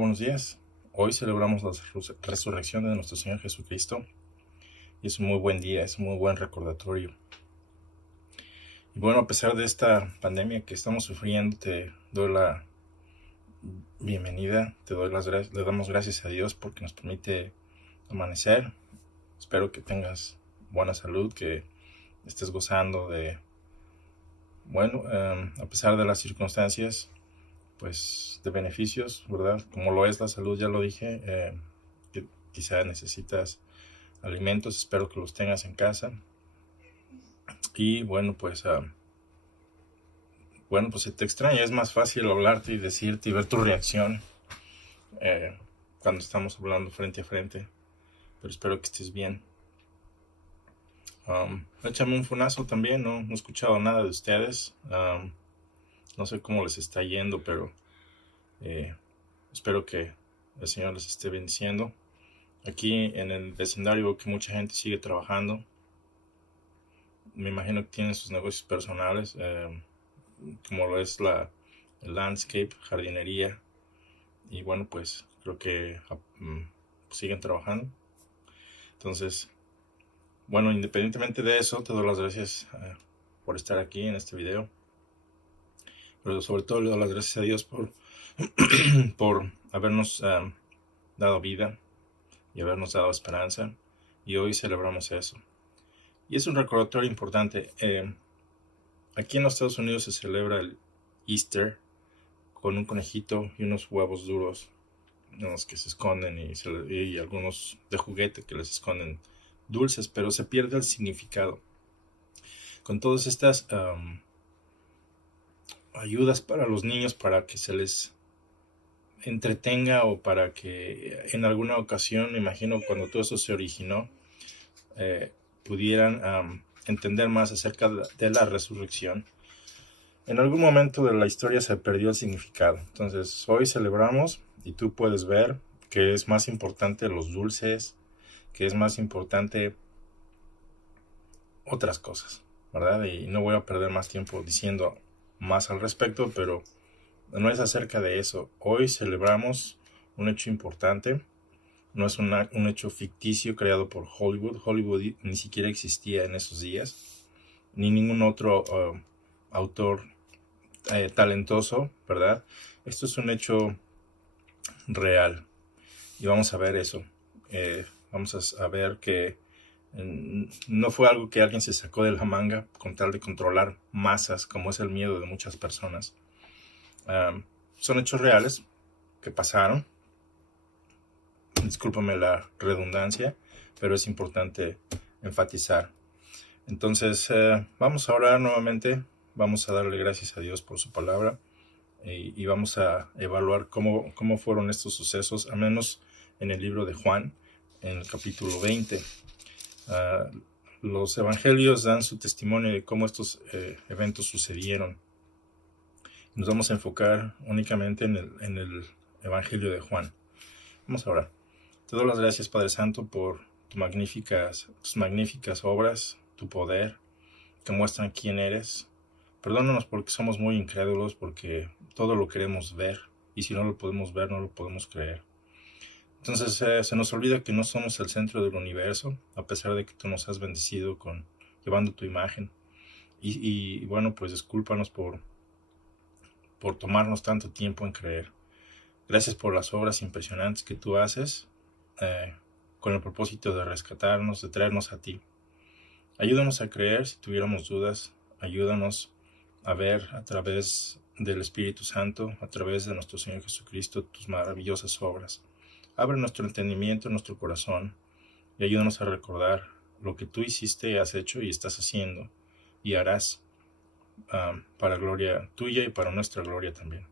Buenos días. Hoy celebramos la resurrección de nuestro Señor Jesucristo y es un muy buen día, es un muy buen recordatorio. Y bueno, a pesar de esta pandemia que estamos sufriendo, te doy la bienvenida, le damos gracias a Dios porque nos permite amanecer. Espero que tengas buena salud, que estés gozando de, a pesar de las circunstancias, pues de beneficios, ¿verdad? Como lo es la salud, ya lo dije, que quizá necesitas alimentos, espero que los tengas en casa. Y bueno, pues si te extraña, es más fácil hablarte y decirte y ver tu reacción cuando estamos hablando frente a frente, pero espero que estés bien. Échame un fonazo también, no he escuchado nada de ustedes. No sé cómo les está yendo, pero espero que el Señor les esté bendiciendo. Aquí en el vecindario que mucha gente sigue trabajando. Me imagino que tienen sus negocios personales, como lo es el landscape, jardinería. Y bueno, pues creo que siguen trabajando. Entonces, bueno, independientemente de eso, te doy las gracias por estar aquí en este video. Pero sobre todo le doy las gracias a Dios por, por habernos dado vida y habernos dado esperanza. Y hoy celebramos eso. Y es un recordatorio importante. Aquí en los Estados Unidos se celebra el Easter con un conejito y unos huevos duros, los que se esconden y algunos de juguete que les esconden dulces, pero se pierde el significado. Con todas estas ayudas para los niños, para que se les entretenga o para que en alguna ocasión, me imagino cuando todo eso se originó, pudieran entender más acerca de la resurrección. En algún momento de la historia se perdió el significado. Entonces hoy celebramos y tú puedes ver que es más importante los dulces, que es más importante otras cosas, ¿verdad? Y no voy a perder más tiempo diciendo más al respecto, pero no es acerca de eso. Hoy celebramos un hecho importante. No es un hecho ficticio creado por Hollywood. Hollywood ni siquiera existía en esos días, ni ningún otro autor talentoso, ¿verdad? Esto es un hecho real y vamos a ver eso. Vamos a ver que no fue algo que alguien se sacó de la manga con tal de controlar masas, como es el miedo de muchas personas. Son hechos reales que pasaron. Discúlpame la redundancia, pero es importante enfatizar. Entonces, vamos a orar nuevamente. Vamos a darle gracias a Dios por su palabra y vamos a evaluar cómo fueron estos sucesos, al menos en el libro de Juan, en el capítulo 20. Los evangelios dan su testimonio de cómo estos eventos sucedieron. Nos vamos a enfocar únicamente en el evangelio de Juan. Vamos a orar. Te doy las gracias, Padre Santo, por tus magníficas obras, tu poder, que muestran quién eres. Perdónanos porque somos muy incrédulos, porque todo lo queremos ver, y si no lo podemos ver, no lo podemos creer. Entonces se nos olvida que no somos el centro del universo, a pesar de que tú nos has bendecido llevando tu imagen. Y bueno, pues discúlpanos por tomarnos tanto tiempo en creer. Gracias por las obras impresionantes que tú haces, con el propósito de rescatarnos, de traernos a ti. Ayúdanos a creer si tuviéramos dudas. Ayúdanos a ver a través del Espíritu Santo, a través de nuestro Señor Jesucristo, tus maravillosas obras. Abre nuestro entendimiento, nuestro corazón, y ayúdanos a recordar lo que tú hiciste, has hecho y estás haciendo, y harás para gloria tuya y para nuestra gloria también.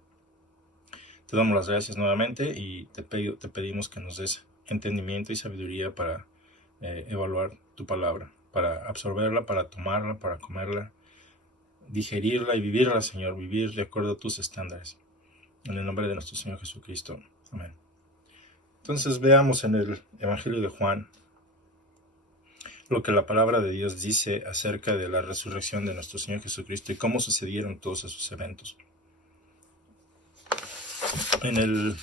Te damos las gracias nuevamente y te pedimos que nos des entendimiento y sabiduría para evaluar tu palabra, para absorberla, para tomarla, para comerla, digerirla y vivirla, Señor, vivir de acuerdo a tus estándares. En el nombre de nuestro Señor Jesucristo. Amén. Entonces veamos en el Evangelio de Juan lo que la palabra de Dios dice acerca de la resurrección de nuestro Señor Jesucristo y cómo sucedieron todos esos eventos. En el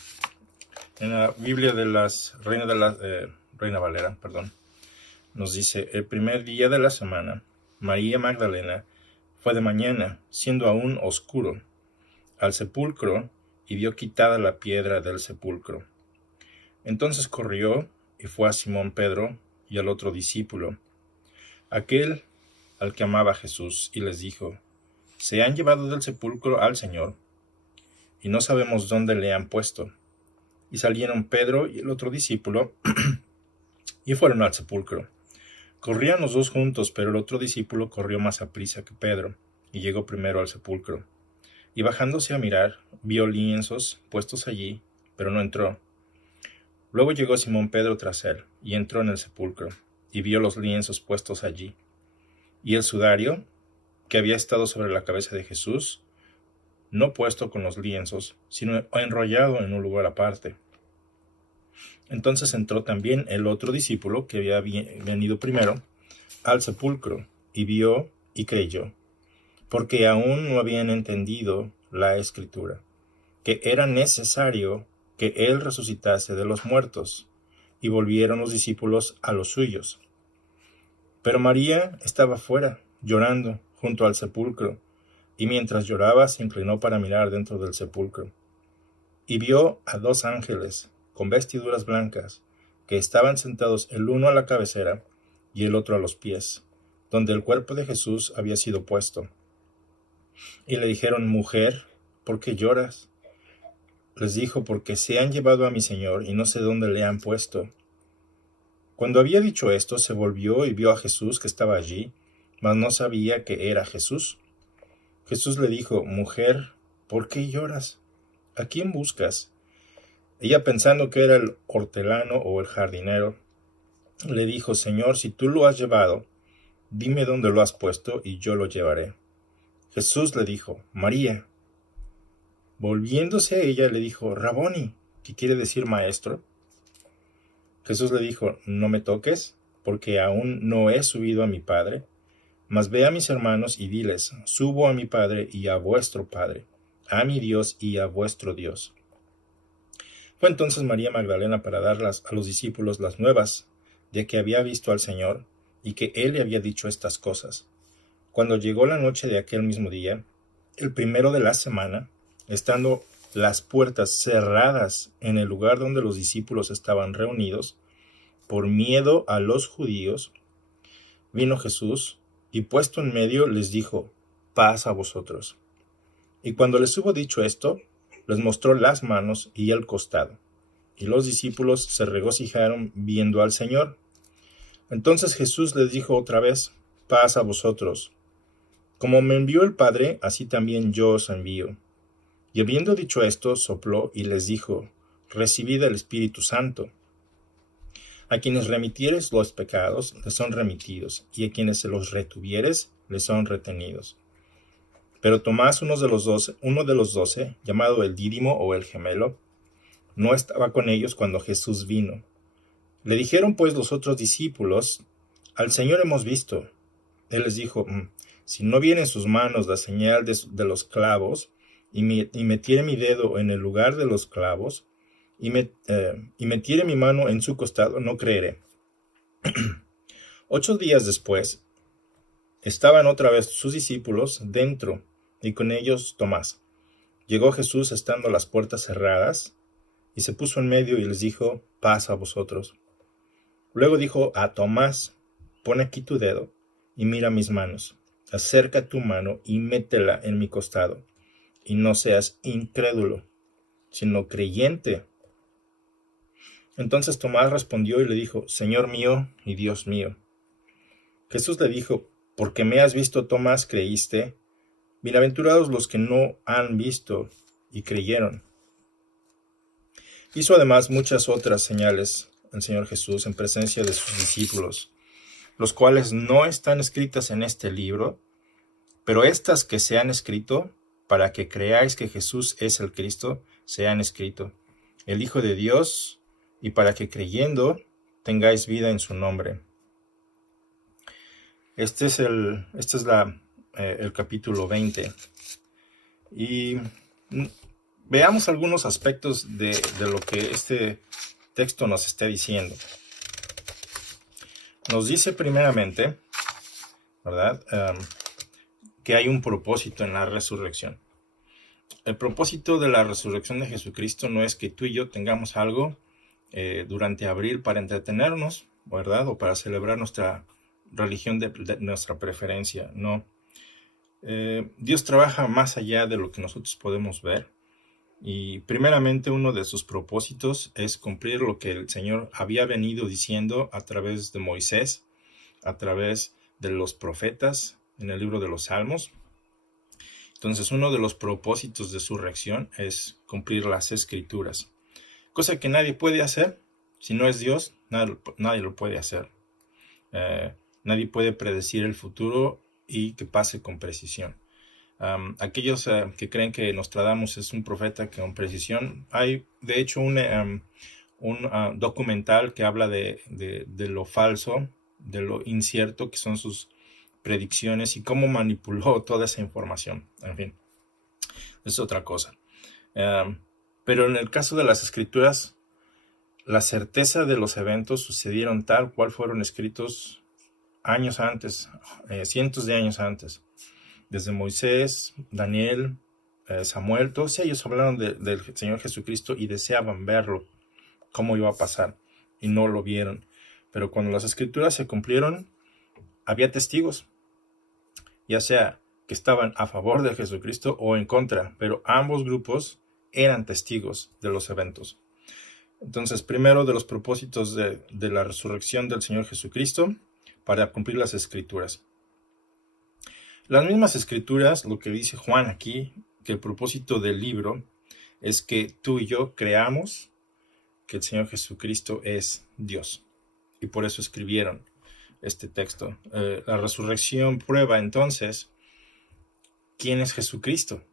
En la Biblia de Reina Valera, perdón, nos dice: el primer día de la semana, María Magdalena fue de mañana, siendo aún oscuro, al sepulcro y vio quitada la piedra del sepulcro. Entonces corrió y fue a Simón Pedro y al otro discípulo, aquel al que amaba Jesús, y les dijo: se han llevado del sepulcro al Señor, y no sabemos dónde le han puesto. Y salieron Pedro y el otro discípulo, y fueron al sepulcro. Corrían los dos juntos, pero el otro discípulo corrió más aprisa que Pedro, y llegó primero al sepulcro. Y bajándose a mirar, vio lienzos puestos allí, pero no entró. Luego llegó Simón Pedro tras él, y entró en el sepulcro, y vio los lienzos puestos allí, y el sudario, que había estado sobre la cabeza de Jesús, no puesto con los lienzos, sino enrollado en un lugar aparte. Entonces entró también el otro discípulo, que había venido primero, al sepulcro, y vio y creyó, porque aún no habían entendido la Escritura, que era necesario que él resucitase de los muertos. Y volvieron los discípulos a los suyos. Pero María estaba fuera, llorando, junto al sepulcro, y mientras lloraba se inclinó para mirar dentro del sepulcro. Y vio a dos ángeles, con vestiduras blancas, que estaban sentados el uno a la cabecera y el otro a los pies, donde el cuerpo de Jesús había sido puesto. Y le dijeron: mujer, ¿por qué lloras? Les dijo: porque se han llevado a mi Señor, y no sé dónde le han puesto. Cuando había dicho esto, se volvió y vio a Jesús que estaba allí, mas no sabía que era Jesús. Jesús le dijo: mujer, ¿por qué lloras? ¿A quién buscas? Ella, pensando que era el hortelano o el jardinero, le dijo: Señor, si tú lo has llevado, dime dónde lo has puesto y yo lo llevaré. Jesús le dijo: María. Volviéndose a ella le dijo: Raboni, que quiere decir maestro. Jesús le dijo: no me toques, porque aún no he subido a mi Padre, mas ve a mis hermanos y diles: subo a mi Padre y a vuestro Padre, a mi Dios y a vuestro Dios. Fue entonces María Magdalena para dar a los discípulos las nuevas de que había visto al Señor y que él le había dicho estas cosas. Cuando llegó la noche de aquel mismo día, el primero de la semana, estando las puertas cerradas en el lugar donde los discípulos estaban reunidos, por miedo a los judíos, vino Jesús y puesto en medio les dijo: paz a vosotros. Y cuando les hubo dicho esto, les mostró las manos y el costado. Y los discípulos se regocijaron viendo al Señor. Entonces Jesús les dijo otra vez: paz a vosotros. Como me envió el Padre, así también yo os envío. Y habiendo dicho esto, sopló y les dijo: recibid el Espíritu Santo. A quienes remitieres los pecados, les son remitidos, y a quienes se los retuvieres, les son retenidos. Pero Tomás, uno de los 12, llamado el Dídimo o el gemelo, no estaba con ellos cuando Jesús vino. Le dijeron pues los otros discípulos: al Señor hemos visto. Él les dijo: si no viene en sus manos la señal de los clavos, y metiere mi dedo en el lugar de los clavos, y metiere mi mano en su costado, no creeré. 8 días después, estaban otra vez sus discípulos dentro, y con ellos Tomás. Llegó Jesús estando las puertas cerradas, y se puso en medio y les dijo: paz a vosotros. Luego dijo a Tomás: pon aquí tu dedo y mira mis manos. Acerca tu mano y métela en mi costado, y no seas incrédulo, sino creyente. Entonces Tomás respondió y le dijo: Señor mío y Dios mío. Jesús le dijo: porque me has visto, Tomás, creíste. Bienaventurados los que no han visto y creyeron. Hizo además muchas otras señales el Señor Jesús en presencia de sus discípulos, los cuales no están escritas en este libro, pero estas que se han escrito, para que creáis que Jesús es el Cristo, se han escrito, el Hijo de Dios, y para que creyendo tengáis vida en su nombre. Este es el capítulo 20. Y veamos algunos aspectos de lo que este texto nos está diciendo. Nos dice primeramente, ¿verdad? Que hay un propósito en la resurrección. El propósito de la resurrección de Jesucristo no es que tú y yo tengamos algo durante abril para entretenernos, ¿verdad? O para celebrar nuestra religión de nuestra preferencia. No. Dios trabaja más allá de lo que nosotros podemos ver. Y primeramente uno de sus propósitos es cumplir lo que el Señor había venido diciendo a través de Moisés, a través de los profetas en el libro de los Salmos. Entonces, uno de los propósitos de su reacción es cumplir las Escrituras, cosa que nadie puede hacer. Si no es Dios, nadie lo puede hacer. Nadie puede predecir el futuro y que pase con precisión. Aquellos que creen que Nostradamus es un profeta con precisión, hay de hecho un documental que habla de lo falso, de lo incierto que son sus predicciones y cómo manipuló toda esa información. En fin, es otra cosa. Pero en el caso de las Escrituras, la certeza de los eventos sucedieron tal cual fueron escritos años antes, cientos de años antes. Desde Moisés, Daniel, Samuel, todos ellos hablaron del Señor Jesucristo y deseaban verlo, cómo iba a pasar, y no lo vieron. Pero cuando las Escrituras se cumplieron, había testigos, ya sea que estaban a favor de Jesucristo o en contra, pero ambos grupos eran testigos de los eventos. Entonces, primero de los propósitos de la resurrección del Señor Jesucristo, para cumplir las Escrituras. Las mismas Escrituras, lo que dice Juan aquí, que el propósito del libro es que tú y yo creamos que el Señor Jesucristo es Dios. Y por eso escribieron este texto. La resurrección prueba entonces quién es Jesucristo.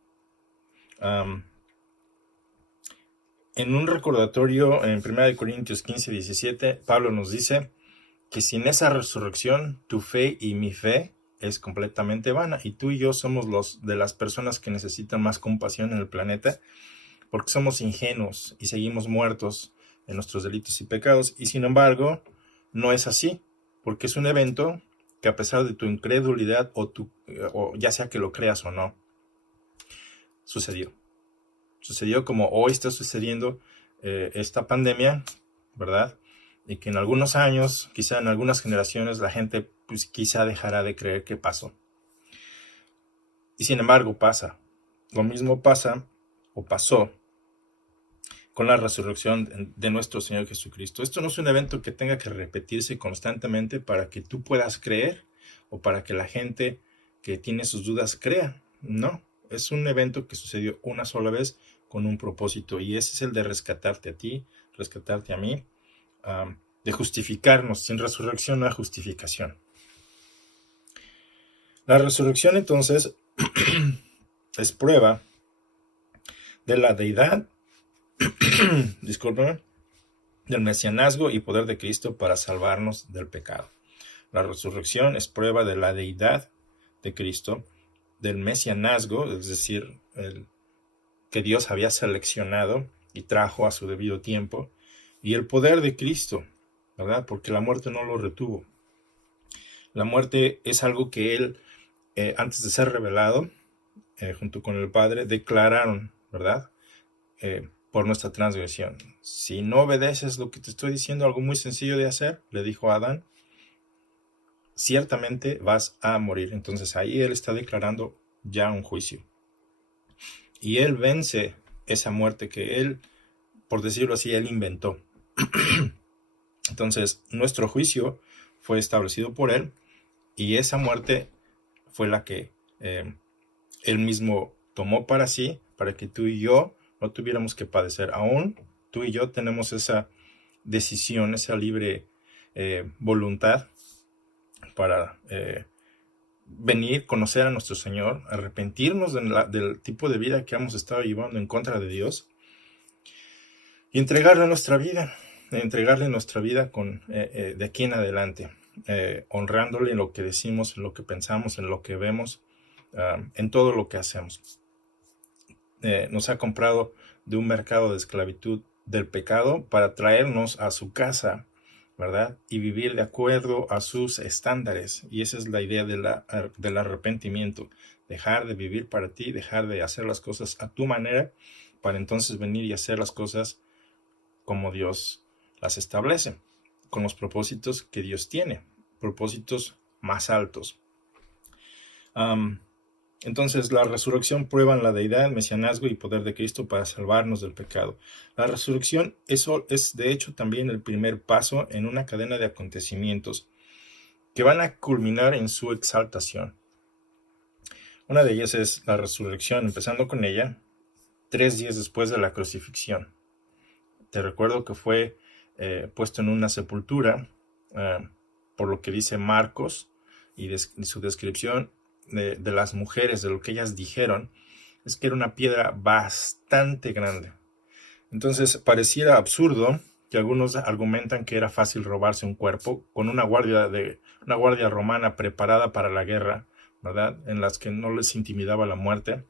En un recordatorio en 1 Corintios 15:17, Pablo nos dice que sin esa resurrección, tu fe y mi fe es completamente vana, y tú y yo somos de las personas que necesitan más compasión en el planeta, porque somos ingenuos y seguimos muertos en nuestros delitos y pecados, y sin embargo, no es así, porque es un evento que a pesar de tu incredulidad, o ya sea que lo creas o no, sucedió. Sucedió como hoy está sucediendo esta pandemia, ¿verdad? Y que en algunos años, quizá en algunas generaciones, la gente pues quizá dejará de creer que pasó. Y sin embargo pasa. Lo mismo pasa o pasó con la resurrección de nuestro Señor Jesucristo. Esto no es un evento que tenga que repetirse constantemente para que tú puedas creer o para que la gente que tiene sus dudas crea. No, es un evento que sucedió una sola vez con un propósito, y ese es el de rescatarte a ti, rescatarte a mí, de justificarnos. Sin resurrección no hay justificación. La resurrección entonces es prueba de la deidad, discúlpeme, del mesianazgo y poder de Cristo para salvarnos del pecado. La resurrección es prueba de la deidad de Cristo, del mesianazgo, es decir, que Dios había seleccionado y trajo a su debido tiempo, y el poder de Cristo, ¿verdad? Porque la muerte no lo retuvo. La muerte es algo que Él, antes de ser revelado, junto con el Padre, declararon, ¿verdad? Por nuestra transgresión. Si no obedeces lo que te estoy diciendo, algo muy sencillo de hacer, le dijo a Adán, ciertamente vas a morir. Entonces ahí Él está declarando ya un juicio. Y Él vence esa muerte que Él, por decirlo así, Él inventó. Entonces, nuestro juicio fue establecido por Él, y esa muerte fue la que Él mismo tomó para sí, para que tú y yo no tuviéramos que padecer. Aún tú y yo tenemos esa decisión, esa libre voluntad para venir, conocer a nuestro Señor, arrepentirnos del tipo de vida que hemos estado llevando en contra de Dios y entregarle nuestra vida de aquí en adelante, honrándole en lo que decimos, en lo que pensamos, en lo que vemos, en todo lo que hacemos. nos ha comprado de un mercado de esclavitud del pecado para traernos a su casa, ¿verdad? Y vivir de acuerdo a sus estándares. Y esa es la idea del arrepentimiento. Dejar de vivir para ti, dejar de hacer las cosas a tu manera, para entonces venir y hacer las cosas como Dios las establece, con los propósitos que Dios tiene, propósitos más altos. Entonces, la resurrección prueba la deidad, el mesianazgo y poder de Cristo para salvarnos del pecado. La resurrección eso es, de hecho, también el primer paso en una cadena de acontecimientos que van a culminar en su exaltación. Una de ellas es la resurrección, empezando con ella 3 días después de la crucifixión. Te recuerdo que fue puesto en una sepultura, por lo que dice Marcos y su descripción de las mujeres, de lo que ellas dijeron, es que era una piedra bastante grande. Entonces pareciera absurdo que algunos argumentan que era fácil robarse un cuerpo con una guardia romana preparada para la guerra, ¿verdad? En las que no les intimidaba la muerte.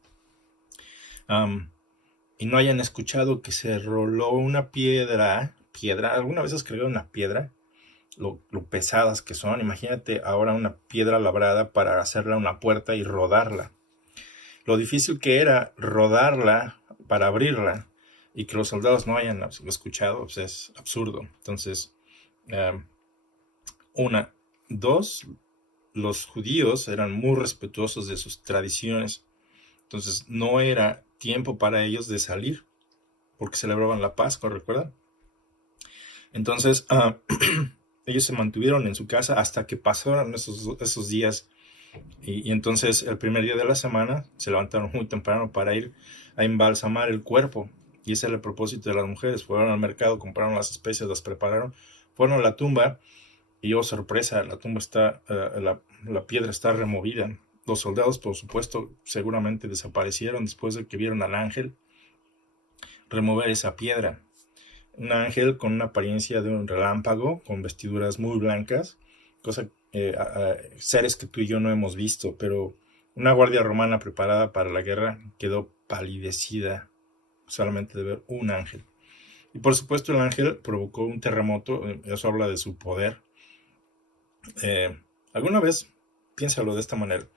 Y no hayan escuchado que se roló una piedra, ¿alguna vez has creído una piedra? Lo pesadas que son. Imagínate ahora una piedra labrada para hacerla una puerta y rodarla. Lo difícil que era rodarla para abrirla y que los soldados no hayan escuchado, pues es absurdo. Entonces, dos, los judíos eran muy respetuosos de sus tradiciones. Entonces, no era tiempo para ellos de salir porque celebraban la Pascua, ¿recuerdan? Entonces, ellos se mantuvieron en su casa hasta que pasaron esos días. Y entonces el primer día de la semana se levantaron muy temprano para ir a embalsamar el cuerpo. Y ese era el propósito de las mujeres. Fueron al mercado, compraron las especias, las prepararon, fueron a la tumba y oh sorpresa, la tumba está, la piedra está removida. Los soldados, por supuesto, seguramente desaparecieron después de que vieron al ángel remover esa piedra. Un ángel con una apariencia de un relámpago, con vestiduras muy blancas, cosa seres que tú y yo no hemos visto, pero una guardia romana preparada para la guerra quedó palidecida solamente de ver un ángel. Y por supuesto el ángel provocó un terremoto, eso habla de su poder. Alguna vez piénsalo de esta manera.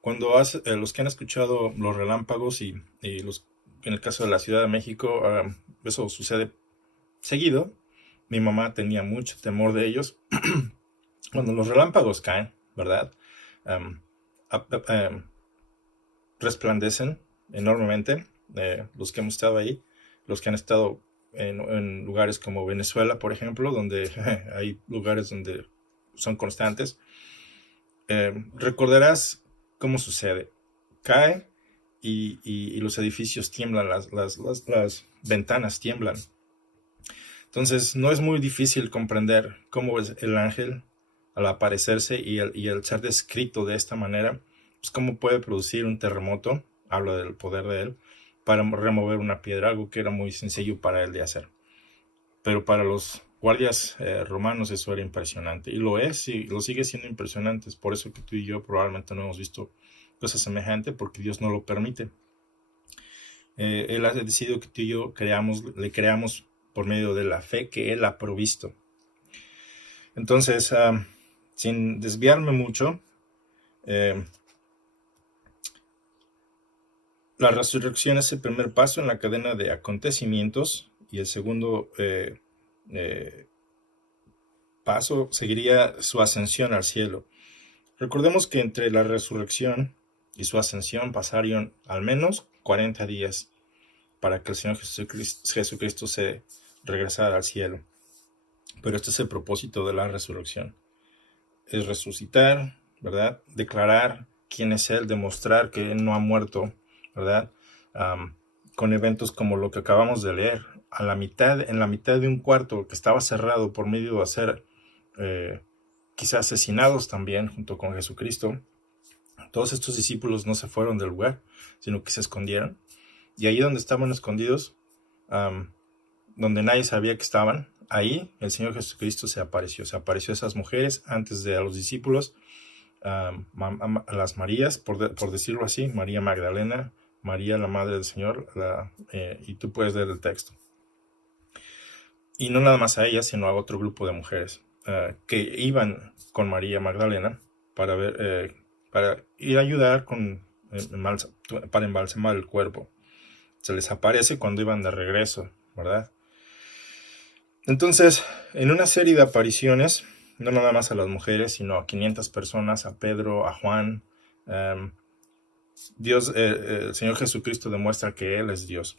Cuando los que han escuchado los relámpagos y en el caso de la Ciudad de México, eso sucede seguido. Mi mamá tenía mucho temor de ellos. Cuando los relámpagos caen, ¿verdad? Resplandecen enormemente. Los que hemos estado ahí, los que han estado en lugares como Venezuela, por ejemplo, donde hay lugares donde son constantes, recordarás cómo sucede. Cae y los edificios tiemblan, las ventanas tiemblan. Entonces no es muy difícil comprender cómo es el ángel al aparecerse y al ser descrito de esta manera, pues cómo puede producir un terremoto, habla del poder de él, para remover una piedra, algo que era muy sencillo para él de hacer. Pero para los guardias romanos eso era impresionante, y lo es, y lo sigue siendo impresionante. Es por eso que tú y yo probablemente no hemos visto cosas semejantes, porque Dios no lo permite. Él ha decidido que tú y yo le creamos por medio de la fe que Él ha provisto. Entonces, sin desviarme mucho, la resurrección es el primer paso en la cadena de acontecimientos, y el segundo paso seguiría su ascensión al cielo. Recordemos que entre la resurrección y su ascensión pasaron al menos 40 días para que el Señor Jesucristo se regresara al cielo. Pero este es el propósito de la resurrección. Es resucitar, ¿verdad? Declarar quién es Él, demostrar que Él no ha muerto, ¿verdad? Con eventos como lo que acabamos de leer. En la mitad de un cuarto que estaba cerrado por medio de ser quizás asesinados también junto con Jesucristo. Todos estos discípulos no se fueron del lugar, sino que se escondieron. Y ahí donde estaban escondidos, donde nadie sabía que estaban, ahí el Señor Jesucristo se apareció a esas mujeres antes de a los discípulos, a las Marías, por decirlo así, María Magdalena, María, la Madre del Señor, y tú puedes leer el texto. Y no nada más a ella, sino a otro grupo de mujeres que iban con María Magdalena para ir a ayudar para embalsamar el cuerpo. Se les aparece cuando iban de regreso, ¿verdad? Entonces, en una serie de apariciones, no nada más a las mujeres, sino a 500 personas, a Pedro, a Juan, el Señor Jesucristo demuestra que Él es Dios.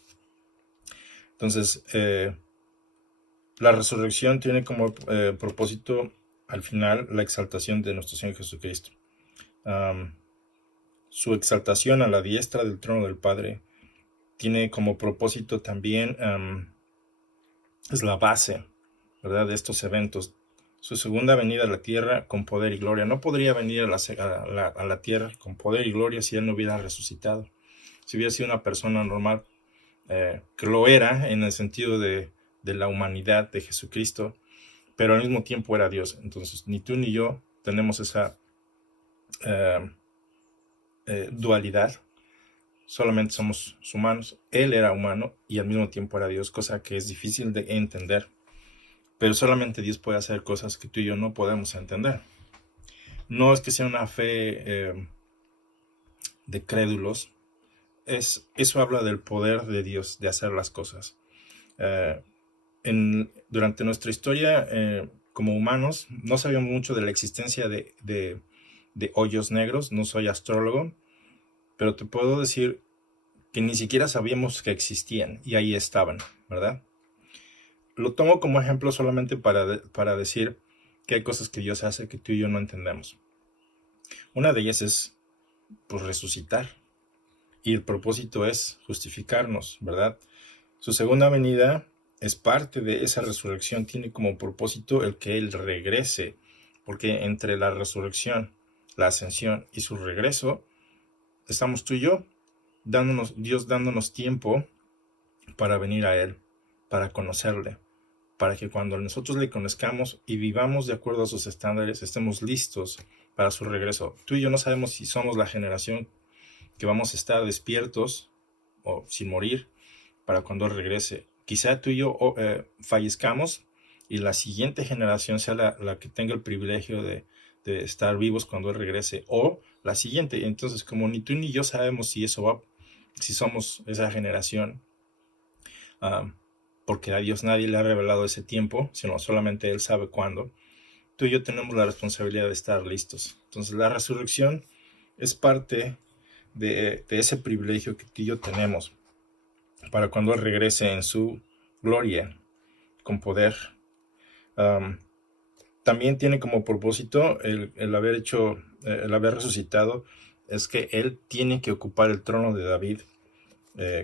Entonces, la resurrección tiene como propósito al final la exaltación de nuestro Señor Jesucristo. Su exaltación a la diestra del trono del Padre tiene como propósito también, es la base, ¿verdad?, de estos eventos. Su segunda venida a la tierra con poder y gloria. No podría venir a la tierra con poder y gloria si Él no hubiera resucitado. Si hubiera sido una persona normal, que lo era en el sentido de la humanidad de Jesucristo, pero al mismo tiempo era Dios. Entonces, ni tú ni yo tenemos esa dualidad. Solamente somos humanos. Él era humano y al mismo tiempo era Dios, cosa que es difícil de entender. Pero solamente Dios puede hacer cosas que tú y yo no podemos entender. No es que sea una fe de crédulos. Eso habla del poder de Dios de hacer las cosas. Durante nuestra historia como humanos no sabíamos mucho de la existencia de hoyos negros. No soy astrólogo, pero te puedo decir que ni siquiera sabíamos que existían y ahí estaban, ¿verdad? Lo tomo como ejemplo solamente para decir que hay cosas que Dios hace que tú y yo no entendemos. Una de ellas es, pues, resucitar. Y el propósito es justificarnos, ¿verdad? Su segunda venida es parte de esa resurrección. Tiene como propósito el que Él regrese. Porque entre la resurrección, la ascensión y su regreso, estamos tú y yo, Dios dándonos tiempo para venir a Él, para conocerle, para que cuando nosotros le conozcamos y vivamos de acuerdo a sus estándares, estemos listos para su regreso. Tú y yo no sabemos si somos la generación que vamos a estar despiertos o sin morir para cuando Él regrese. Quizá tú y yo fallezcamos y la siguiente generación sea la que tenga el privilegio de estar vivos cuando Él regrese, o la siguiente. Entonces, como ni tú ni yo sabemos si si somos esa generación, porque a Dios nadie le ha revelado ese tiempo, sino solamente Él sabe cuándo. Tú y yo tenemos la responsabilidad de estar listos. Entonces, la resurrección es parte de ese privilegio que tú y yo tenemos para cuando Él regrese en su gloria, con poder. También tiene como propósito el haber resucitado, es que Él tiene que ocupar el trono de David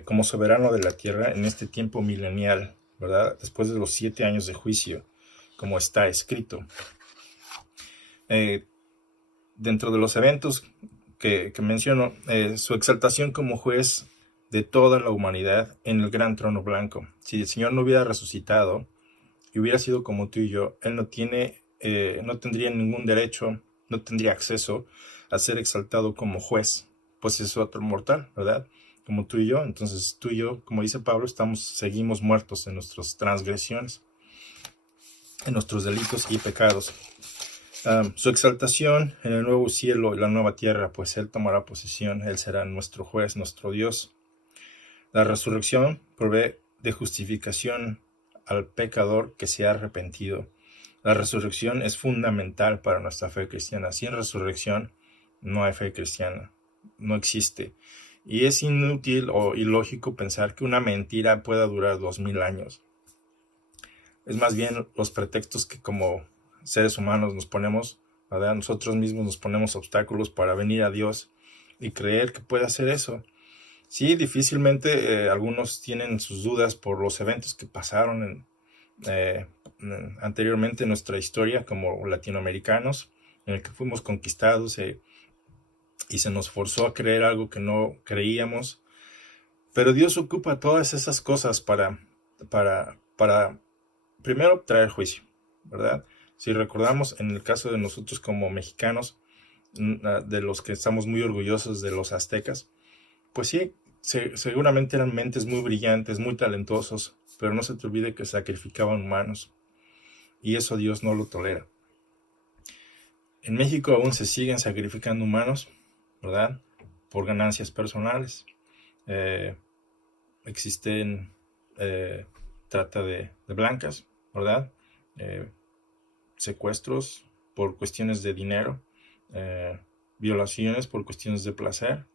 como soberano de la tierra en este tiempo milenial, ¿verdad? Después de los 7 años de juicio, como está escrito. Dentro de los eventos que menciono, su exaltación como juez de toda la humanidad en el gran trono blanco. Si el Señor no hubiera resucitado y hubiera sido como tú y yo, Él no tendría ningún derecho, no tendría acceso a ser exaltado como juez, pues es otro mortal, ¿verdad? Como tú y yo. Entonces tú y yo, como dice Pablo, seguimos muertos en nuestras transgresiones, en nuestros delitos y pecados. Su exaltación en el nuevo cielo y la nueva tierra, pues Él tomará posesión, Él será nuestro juez, nuestro Dios. La resurrección provee de justificación al pecador que se ha arrepentido. La resurrección es fundamental para nuestra fe cristiana. Sin resurrección no hay fe cristiana, no existe. Y es inútil o ilógico pensar que una mentira pueda durar 2000 años. Es más bien los pretextos que como seres humanos nos ponemos, ¿verdad? Nosotros mismos nos ponemos obstáculos para venir a Dios y creer que puede hacer eso. Sí, difícilmente algunos tienen sus dudas por los eventos que pasaron anteriormente en nuestra historia como latinoamericanos, en el que fuimos conquistados y se nos forzó a creer algo que no creíamos. Pero Dios ocupa todas esas cosas para primero traer juicio, ¿verdad? Si recordamos en el caso de nosotros como mexicanos, de los que estamos muy orgullosos de los aztecas, pues sí seguramente eran mentes muy brillantes, muy talentosos, pero no se te olvide que sacrificaban humanos, y eso Dios no lo tolera. En México aún se siguen sacrificando humanos, ¿verdad? Por ganancias personales. Existen trata de blancas, ¿verdad? Secuestros por cuestiones de dinero, violaciones por cuestiones de placer.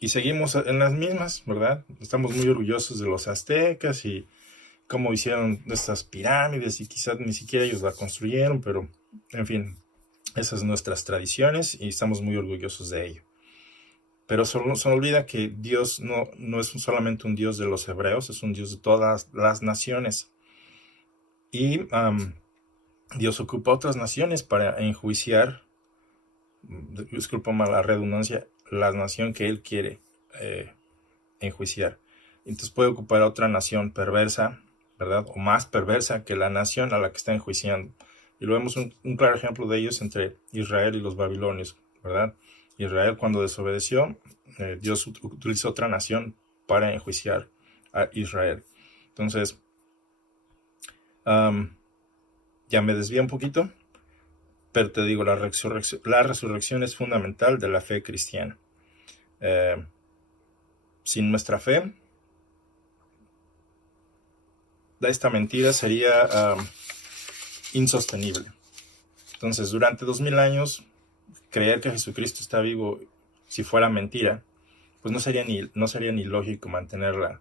Y seguimos en las mismas, ¿verdad? Estamos muy orgullosos de los aztecas y cómo hicieron estas pirámides, y quizás ni siquiera ellos la construyeron, pero en fin, esas son nuestras tradiciones y estamos muy orgullosos de ello. Pero se olvida que Dios no es solamente un Dios de los hebreos, es un Dios de todas las naciones. Y Dios ocupa otras naciones para enjuiciar, discúlpame la redundancia, la nación que Él quiere enjuiciar. Entonces puede ocupar a otra nación perversa, ¿verdad? O más perversa que la nación a la que está enjuiciando. Y lo vemos un claro ejemplo de ellos entre Israel y los babilonios, ¿verdad? Israel, cuando desobedeció, Dios utilizó otra nación para enjuiciar a Israel. Entonces, ya me desvío un poquito, pero te digo, la resurrección es fundamental de la fe cristiana. Sin nuestra fe, esta mentira sería insostenible. Entonces, durante 2000 años, creer que Jesucristo está vivo, si fuera mentira, pues no sería ni lógico mantenerla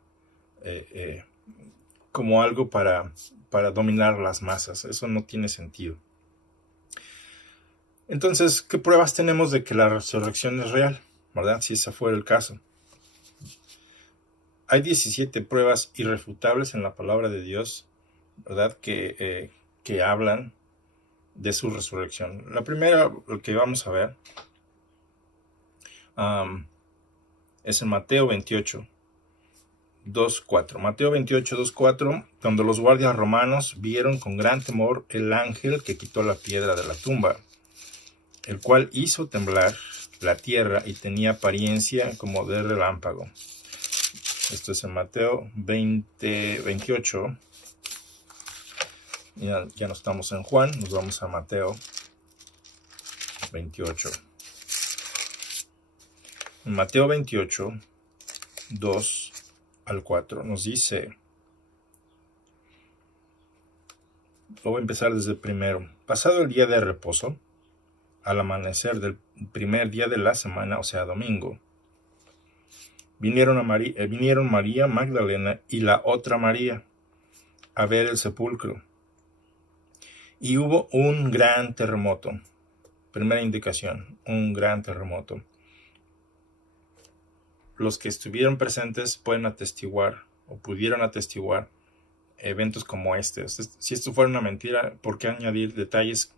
como algo para dominar las masas. Eso no tiene sentido. Entonces, ¿qué pruebas tenemos de que la resurrección es real? ¿Verdad? Si ese fuera el caso. Hay 17 pruebas irrefutables en la palabra de Dios, ¿verdad? Que hablan de su resurrección. La primera, lo que vamos a ver, es en Mateo 28, 2:4. Mateo 28, 2:4, cuando los guardias romanos vieron con gran temor el ángel que quitó la piedra de la tumba, el cual hizo temblar la tierra y tenía apariencia como de relámpago. Esto es en Mateo 28. Ya no estamos en Juan, nos vamos a Mateo 28. En Mateo 28, 2 al 4 nos dice, voy a empezar desde el primero. Pasado el día de reposo, al amanecer del primer día de la semana, o sea, domingo, vinieron María Magdalena y la otra María a ver el sepulcro. Y hubo un gran terremoto. Primera indicación, un gran terremoto. Los que estuvieron presentes pueden atestiguar o pudieron atestiguar eventos como este. Si esto fuera una mentira, ¿por qué añadir detalles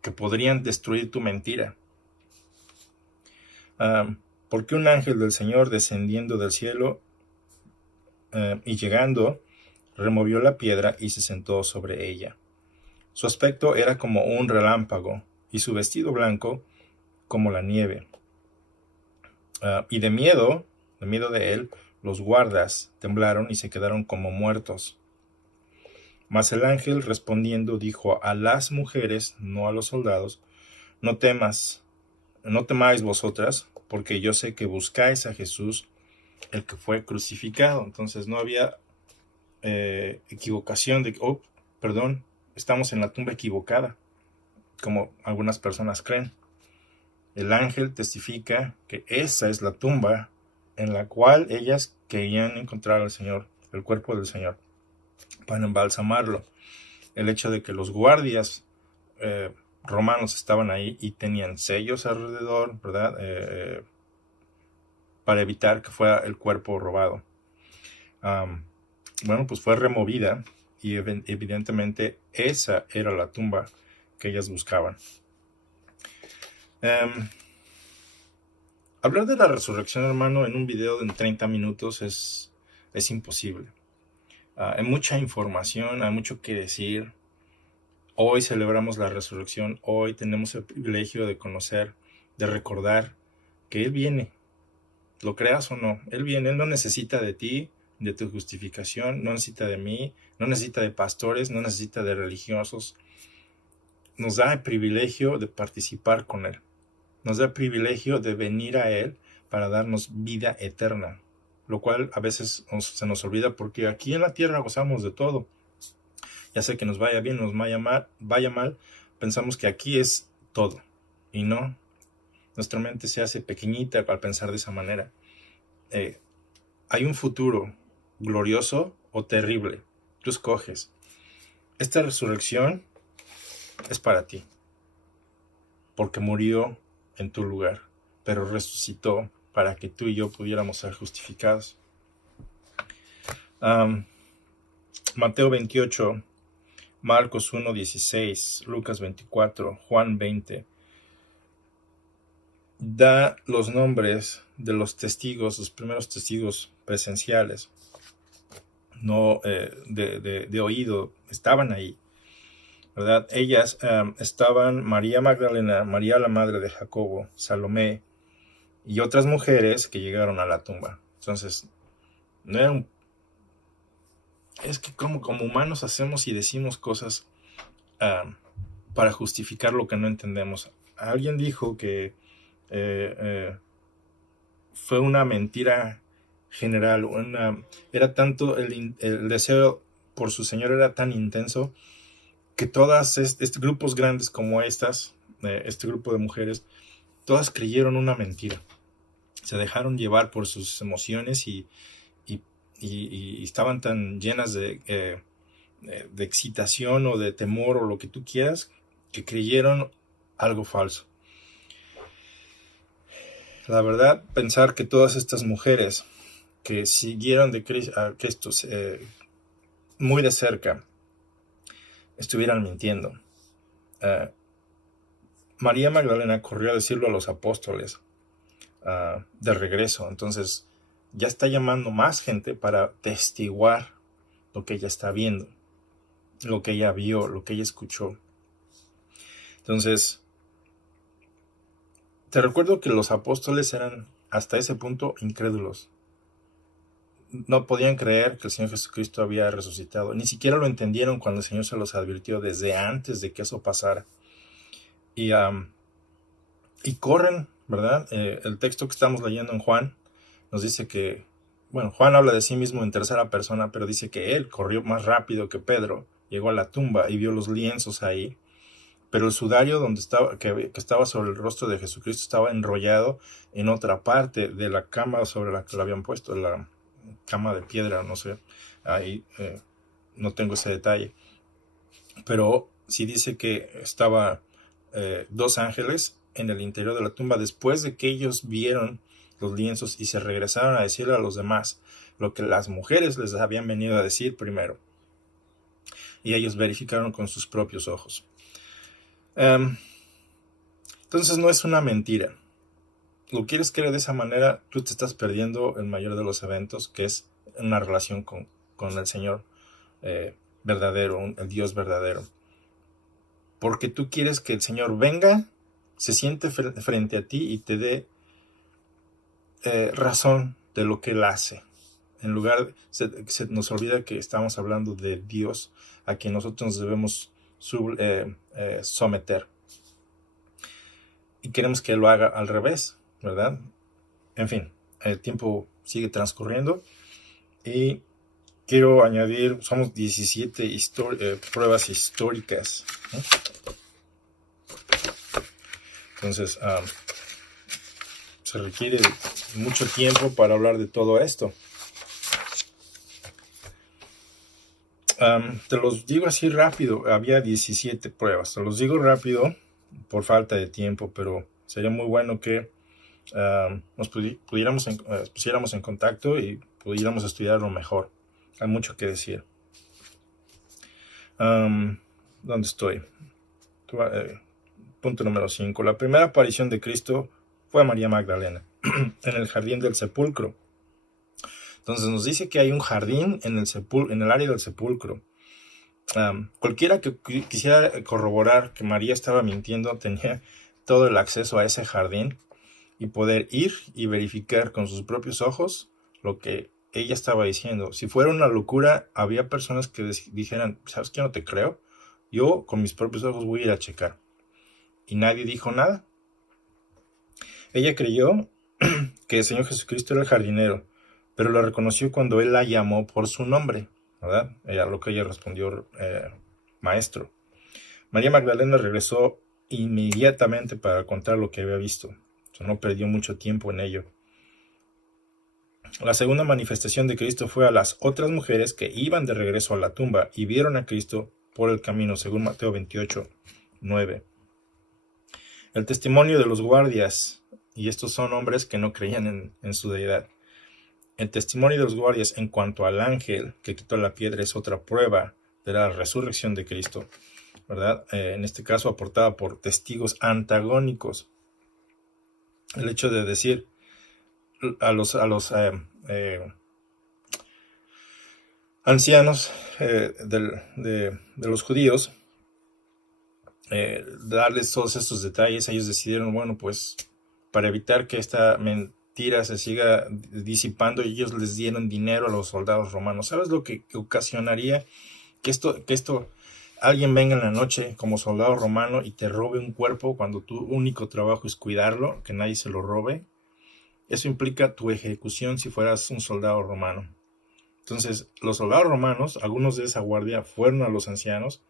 que podrían destruir tu mentira? Porque un ángel del Señor descendiendo del cielo y llegando, removió la piedra y se sentó sobre ella. Su aspecto era como un relámpago y su vestido blanco como la nieve. Y de miedo de él, los guardas temblaron y se quedaron como muertos. Mas el ángel respondiendo dijo a las mujeres, no a los soldados, no temáis vosotras, porque yo sé que buscáis a Jesús, el que fue crucificado. Entonces no había equivocación de, estamos en la tumba equivocada, como algunas personas creen. El ángel testifica que esa es la tumba en la cual ellas querían encontrar al Señor, el cuerpo del Señor, para embalsamarlo. El hecho de que los guardias romanos estaban ahí y tenían sellos alrededor, ¿verdad? Para evitar que fuera el cuerpo robado. Pues fue removida y evidentemente esa era la tumba que ellas buscaban. Hablar de la resurrección, hermano, en un video de 30 minutos es imposible. Hay mucha información, hay mucho que decir. Hoy celebramos la resurrección, hoy tenemos el privilegio de conocer, de recordar que Él viene. lo creas o no. Él viene, Él no necesita de ti, de tu justificación, no necesita de mí, no necesita de pastores, no necesita de religiosos. Nos da el privilegio de participar con Él. Nos da el privilegio de venir a Él para darnos vida eterna, lo cual a veces se nos olvida porque aquí en la tierra gozamos de todo. Ya sea que nos vaya bien, nos vaya mal, pensamos que aquí es todo. Y no, nuestra mente se hace pequeñita al pensar de esa manera. Hay un futuro glorioso o terrible. Tú escoges. Esta resurrección es para ti, porque murió en tu lugar, pero resucitó para que tú y yo pudiéramos ser justificados. Mateo 28, Marcos 1:16, Lucas 24, Juan 20, da los nombres de los testigos, los primeros testigos presenciales, no de oído, estaban ahí, ¿verdad? Ellas estaban María Magdalena, María la madre de Jacobo, Salomé y otras mujeres que llegaron a la tumba. Entonces, no era es que como humanos hacemos y decimos cosas para justificar lo que no entendemos. Alguien dijo que fue una mentira general, era tanto el deseo por su Señor era tan intenso que todas grupos grandes como este grupo de mujeres, todas creyeron una mentira. Se dejaron llevar por sus emociones y estaban tan llenas de excitación o de temor o lo que tú quieras, que creyeron algo falso. La verdad, pensar que todas estas mujeres que siguieron a Cristo muy de cerca estuvieran mintiendo. María Magdalena corrió a decirlo a los apóstoles de regreso. Entonces ya está llamando más gente para testiguar lo que ella está viendo, lo que ella vio, lo que ella escuchó. Entonces, te recuerdo que los apóstoles eran hasta ese punto incrédulos. No podían creer que el Señor Jesucristo había resucitado. Ni siquiera lo entendieron cuando el Señor se los advirtió desde antes de que eso pasara. Y corren, ¿verdad? El texto que estamos leyendo en Juan nos dice que, bueno, Juan habla de sí mismo en tercera persona, pero dice que él corrió más rápido que Pedro, llegó a la tumba y vio los lienzos ahí, pero el sudario que estaba sobre el rostro de Jesucristo estaba enrollado en otra parte de la cama sobre la que lo habían puesto, la cama de piedra, no sé, ahí no tengo ese detalle, pero sí dice que estaba dos ángeles en el interior de la tumba después de que ellos vieron los lienzos y se regresaron a decirle a los demás lo que las mujeres les habían venido a decir primero, y ellos verificaron con sus propios ojos. Entonces no es una mentira. Lo quieres creer de esa manera, tú te estás perdiendo el mayor de los eventos, que es una relación con el Señor verdadero, el Dios verdadero. Porque tú quieres que el Señor venga, se siente frente a ti y te dé razón de lo que Él hace. En lugar, se nos olvida que estamos hablando de Dios, a quien nosotros nos debemos someter. Y queremos que Él lo haga al revés, ¿verdad? En fin, el tiempo sigue transcurriendo y quiero añadir, somos 17 pruebas históricas, ¿no? Entonces, se requiere mucho tiempo para hablar de todo esto. Te los digo así rápido, había 17 pruebas, te los digo rápido por falta de tiempo, pero sería muy bueno que nos pusiéramos en contacto y pudiéramos estudiarlo mejor. Hay mucho que decir. ¿Dónde estoy? Punto número 5. La primera aparición de Cristo fue a María Magdalena en el jardín del sepulcro. Entonces nos dice que hay un jardín en el área del sepulcro. Cualquiera que quisiera corroborar que María estaba mintiendo tenía todo el acceso a ese jardín. y poder ir y verificar con sus propios ojos lo que ella estaba diciendo. Si fuera una locura, había personas que dijeran, ¿sabes qué? No te creo. Yo con mis propios ojos voy a ir a checar. Y nadie dijo nada. Ella creyó que el Señor Jesucristo era el jardinero, pero lo reconoció cuando Él la llamó por su nombre, ¿verdad? Lo que ella respondió, maestro. María Magdalena regresó inmediatamente para contar lo que había visto. O sea, no perdió mucho tiempo en ello. La segunda manifestación de Cristo fue a las otras mujeres que iban de regreso a la tumba y vieron a Cristo por el camino, según Mateo 28, 9. El testimonio de los guardias, y estos son hombres que no creían en su deidad. El testimonio de los guardias en cuanto al ángel que quitó la piedra es otra prueba de la resurrección de Cristo, ¿verdad? En este caso aportada por testigos antagónicos. El hecho de decir a los ancianos de los judíos, darles todos estos detalles, ellos decidieron, bueno, pues para evitar que esta mentira se siga disipando, ellos les dieron dinero a los soldados romanos. ¿Sabes lo que ocasionaría que esto alguien venga en la noche como soldado romano y te robe un cuerpo cuando tu único trabajo es cuidarlo, que nadie se lo robe? Eso implica tu ejecución si fueras un soldado romano. Entonces, los soldados romanos, algunos de esa guardia, fueron a los ancianos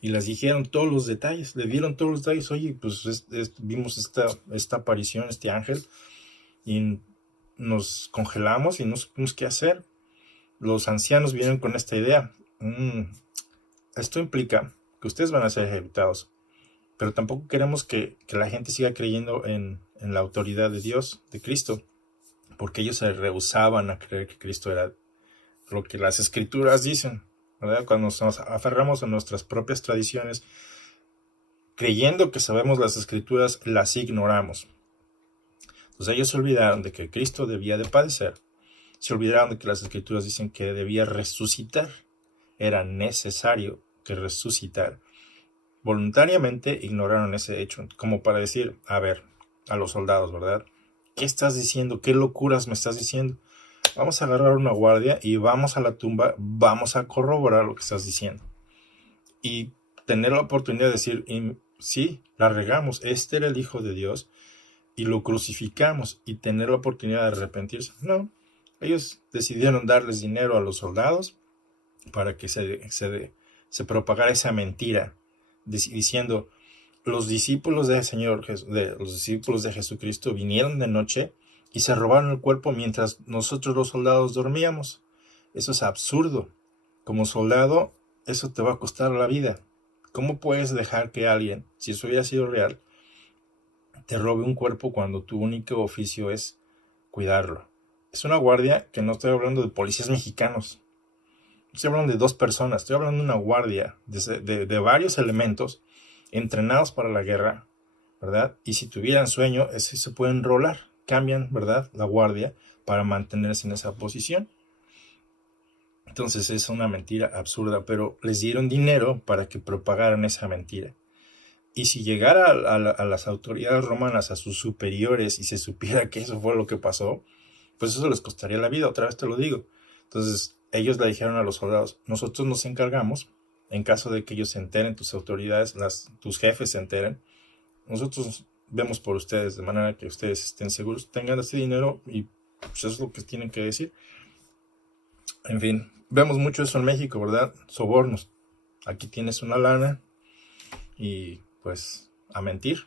y les dijeron todos los detalles, le dieron todos los detalles. Oye, pues vimos esta aparición, este ángel, y nos congelamos y no supimos qué hacer. Los ancianos vinieron con esta idea. Esto implica que ustedes van a ser ejecutados, pero tampoco queremos que la gente siga creyendo en la autoridad de Dios, de Cristo, porque ellos se rehusaban a creer que Cristo era lo que las escrituras dicen, ¿verdad? Cuando nos aferramos a nuestras propias tradiciones, creyendo que sabemos las escrituras, las ignoramos. Entonces ellos se olvidaron de que Cristo debía de padecer, se olvidaron de que las escrituras dicen que debía resucitar, era necesario que resucitar. Voluntariamente ignoraron ese hecho, como para decir, a ver, a los soldados, ¿verdad? ¿Qué estás diciendo? ¿Qué locuras me estás diciendo? Vamos a agarrar una guardia y vamos a la tumba, vamos a corroborar lo que estás diciendo. Y tener la oportunidad de decir, sí, la regamos, este era el Hijo de Dios, y lo crucificamos, y tener la oportunidad de arrepentirse. No, ellos decidieron darles dinero a los soldados para que se propagara esa mentira, diciendo, los discípulos los discípulos de Jesucristo vinieron de noche y se robaron el cuerpo mientras nosotros los soldados dormíamos. Eso es absurdo. Como soldado, eso te va a costar la vida. ¿Cómo puedes dejar que alguien, si eso hubiera sido real, te robe un cuerpo cuando tu único oficio es cuidarlo? Es una guardia que no estoy hablando de policías mexicanos. Estoy hablando de 2 personas. Estoy hablando de una guardia de varios elementos entrenados para la guerra, ¿verdad? Y si tuvieran sueño, se pueden rolar, cambian, ¿verdad?, la guardia para mantenerse en esa posición. Entonces es una mentira absurda, pero les dieron dinero para que propagaran esa mentira. Y si llegara a las autoridades romanas, a sus superiores, y se supiera que eso fue lo que pasó, pues eso les costaría la vida, otra vez te lo digo. Entonces ellos le dijeron a los soldados, nosotros nos encargamos, en caso de que ellos se enteren, tus autoridades, tus jefes se enteren, nosotros vemos por ustedes, de manera que ustedes estén seguros, tengan ese dinero, y pues eso es lo que tienen que decir. En fin, vemos mucho eso en México, ¿verdad? Sobornos. Aquí tienes una lana y pues a mentir.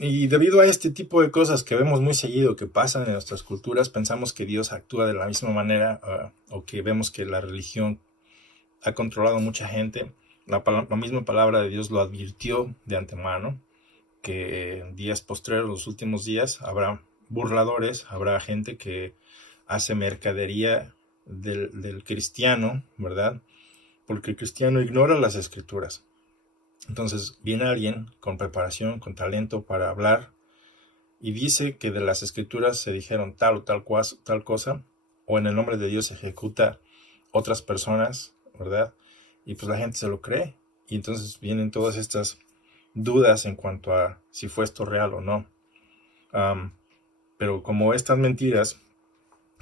Y debido a este tipo de cosas que vemos muy seguido que pasan en nuestras culturas, pensamos que Dios actúa de la misma manera, o que vemos que la religión ha controlado a mucha gente. La misma palabra de Dios lo advirtió de antemano, que en días postreros, los últimos días, habrá burladores, habrá gente que hace mercadería del cristiano, ¿verdad? Porque el cristiano ignora las escrituras. Entonces viene alguien con preparación, con talento para hablar, y dice que de las escrituras se dijeron tal o tal cosa, o en el nombre de Dios se ejecuta otras personas, ¿verdad? Y pues la gente se lo cree, y entonces vienen todas estas dudas en cuanto a si fue esto real o no. Pero como estas mentiras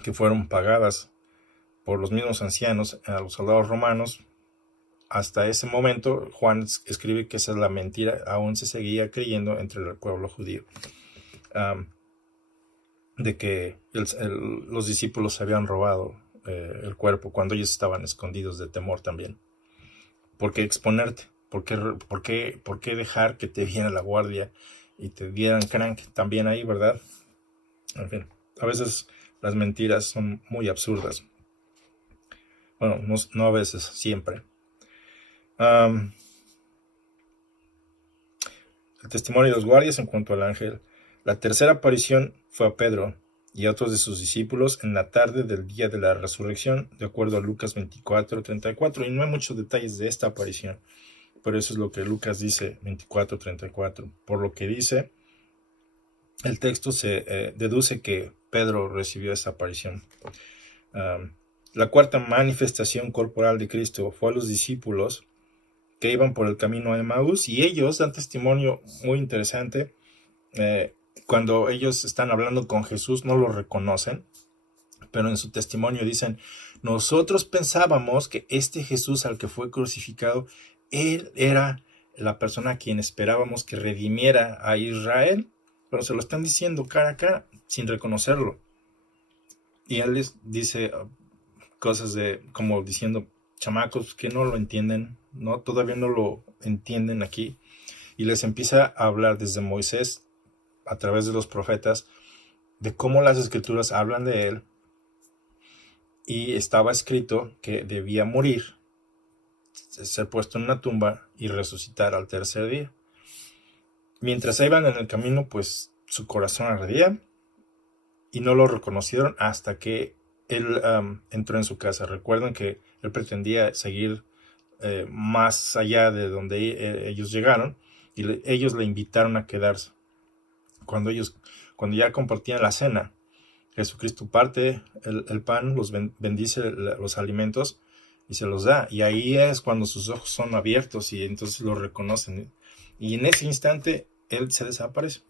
que fueron pagadas por los mismos ancianos a los soldados romanos, hasta ese momento Juan escribe que esa es la mentira, aún se seguía creyendo entre el pueblo judío, de que los discípulos se habían robado el cuerpo cuando ellos estaban escondidos de temor también. ¿Por qué exponerte? ¿Por qué dejar que te viera la guardia y te dieran crank también ahí, verdad? En fin, a veces las mentiras son muy absurdas. Bueno, no a veces, siempre. El testimonio de los guardias en cuanto al ángel. La tercera aparición fue a Pedro y a otros de sus discípulos en la tarde del día de la resurrección, de acuerdo a Lucas 24:34. Y no hay muchos detalles de esta aparición, pero eso es lo que Lucas dice, 24:34. Por lo que dice, el texto se deduce que Pedro recibió esta aparición. La cuarta manifestación corporal de Cristo fue a los discípulos que iban por el camino a Emaús, y ellos dan testimonio muy interesante. Cuando ellos están hablando con Jesús no lo reconocen, pero en su testimonio dicen: nosotros pensábamos que este Jesús al que fue crucificado, él era la persona a quien esperábamos que redimiera a Israel, pero se lo están diciendo cara a cara sin reconocerlo. Y él les dice cosas como diciendo: chamacos, que no lo entienden, ¿no? Todavía no lo entienden aquí. Y les empieza a hablar desde Moisés, a través de los profetas, de cómo las escrituras hablan de él, y estaba escrito que debía morir, ser puesto en una tumba y resucitar al tercer día. Mientras iban en el camino, pues su corazón ardía y no lo reconocieron hasta que él entró en su casa. Recuerden que él pretendía seguir más allá de donde ellos llegaron, y ellos le invitaron a quedarse. Cuando ya compartían la cena, Jesucristo parte el pan, bendice los alimentos y se los da. Y ahí es cuando sus ojos son abiertos y entonces lo reconocen. Y en ese instante él se desaparece.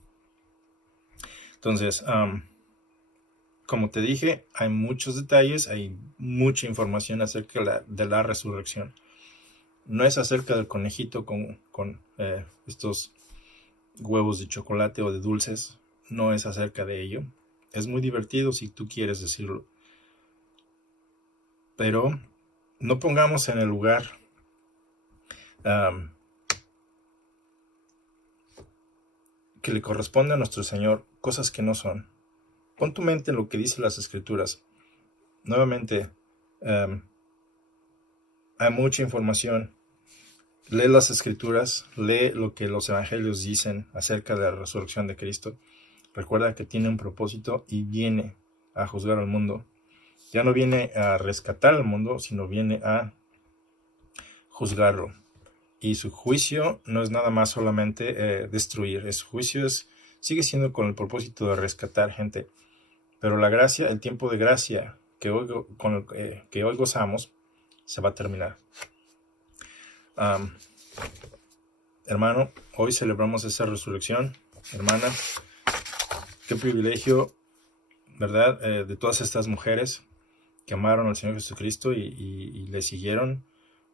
Entonces, como te dije, hay muchos detalles, hay mucha información acerca de la resurrección. No es acerca del conejito con estos huevos de chocolate o de dulces. No es acerca de ello. Es muy divertido si tú quieres decirlo. Pero no pongamos en el lugar que le corresponde a nuestro Señor cosas que no son. Pon tu mente en lo que dicen las Escrituras. Nuevamente, hay mucha información. Lee las Escrituras, lee lo que los evangelios dicen acerca de la resurrección de Cristo. Recuerda que tiene un propósito y viene a juzgar al mundo. Ya no viene a rescatar al mundo, sino viene a juzgarlo. Y su juicio no es nada más solamente destruir. Su juicio sigue siendo con el propósito de rescatar gente. Pero la gracia, el tiempo de gracia que hoy gozamos, se va a terminar. Hermano, hoy celebramos esa resurrección. Hermana, qué privilegio, ¿verdad? De todas estas mujeres que amaron al Señor Jesucristo y le siguieron.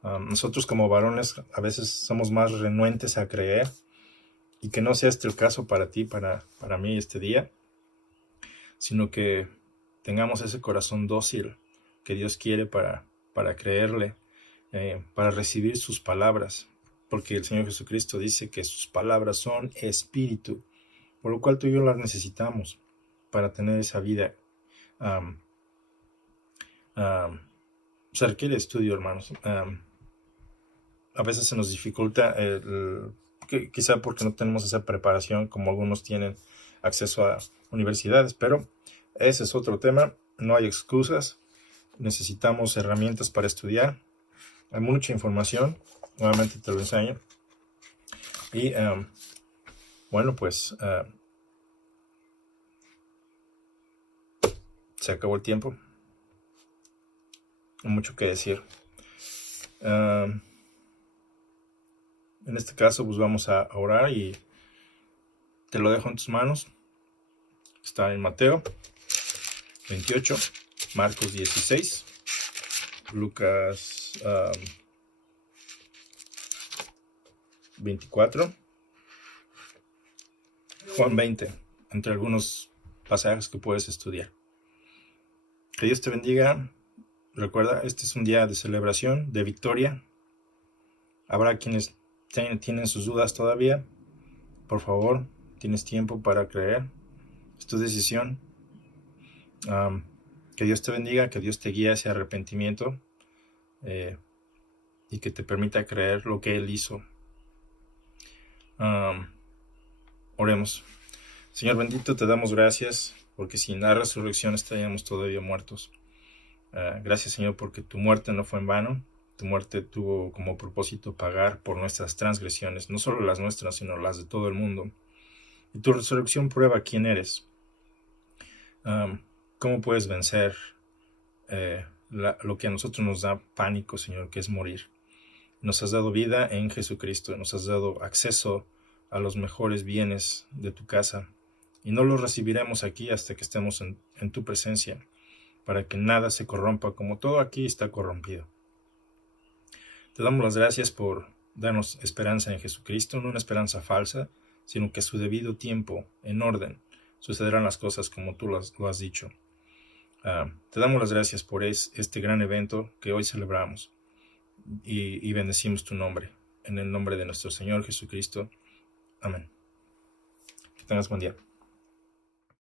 Nosotros como varones a veces somos más renuentes a creer, y que no sea este el caso para ti, para mí este día, sino que tengamos ese corazón dócil que Dios quiere para creerle, para recibir sus palabras, porque el Señor Jesucristo dice que sus palabras son espíritu, por lo cual tú y yo las necesitamos para tener esa vida. Se requiere estudio, hermanos. A veces se nos dificulta, quizá porque no tenemos esa preparación como algunos tienen acceso a universidades, pero ese es otro tema. No hay excusas, necesitamos herramientas para estudiar. Hay mucha información, nuevamente te lo enseño. Y bueno, pues se acabó el tiempo. Hay mucho que decir. En este caso, pues vamos a orar y te lo dejo en tus manos. Está en Mateo 28, Marcos 16, Lucas 24, Juan 20, entre algunos pasajes que puedes estudiar. Que Dios te bendiga. Recuerda, este es un día de celebración, de victoria. Habrá quienes tienen sus dudas todavía. Por favor, tienes tiempo para creer. Es tu decisión. Que Dios te bendiga, que Dios te guíe hacia arrepentimiento y que te permita creer lo que Él hizo. Oremos. Señor bendito, te damos gracias porque sin la resurrección estaríamos todavía muertos. Gracias, Señor, porque tu muerte no fue en vano. Tu muerte tuvo como propósito pagar por nuestras transgresiones, no solo las nuestras, sino las de todo el mundo. Y tu resurrección prueba quién eres. ¿Cómo puedes vencer lo que a nosotros nos da pánico, Señor, que es morir? Nos has dado vida en Jesucristo, nos has dado acceso a los mejores bienes de tu casa, y no los recibiremos aquí hasta que estemos en tu presencia, para que nada se corrompa, como todo aquí está corrompido. Te damos las gracias por darnos esperanza en Jesucristo, no una esperanza falsa, sino que a su debido tiempo, en orden, sucederán las cosas como tú lo has dicho. Te damos las gracias por este gran evento que hoy celebramos y bendecimos tu nombre, en el nombre de nuestro Señor Jesucristo. Amén. Que tengas buen día.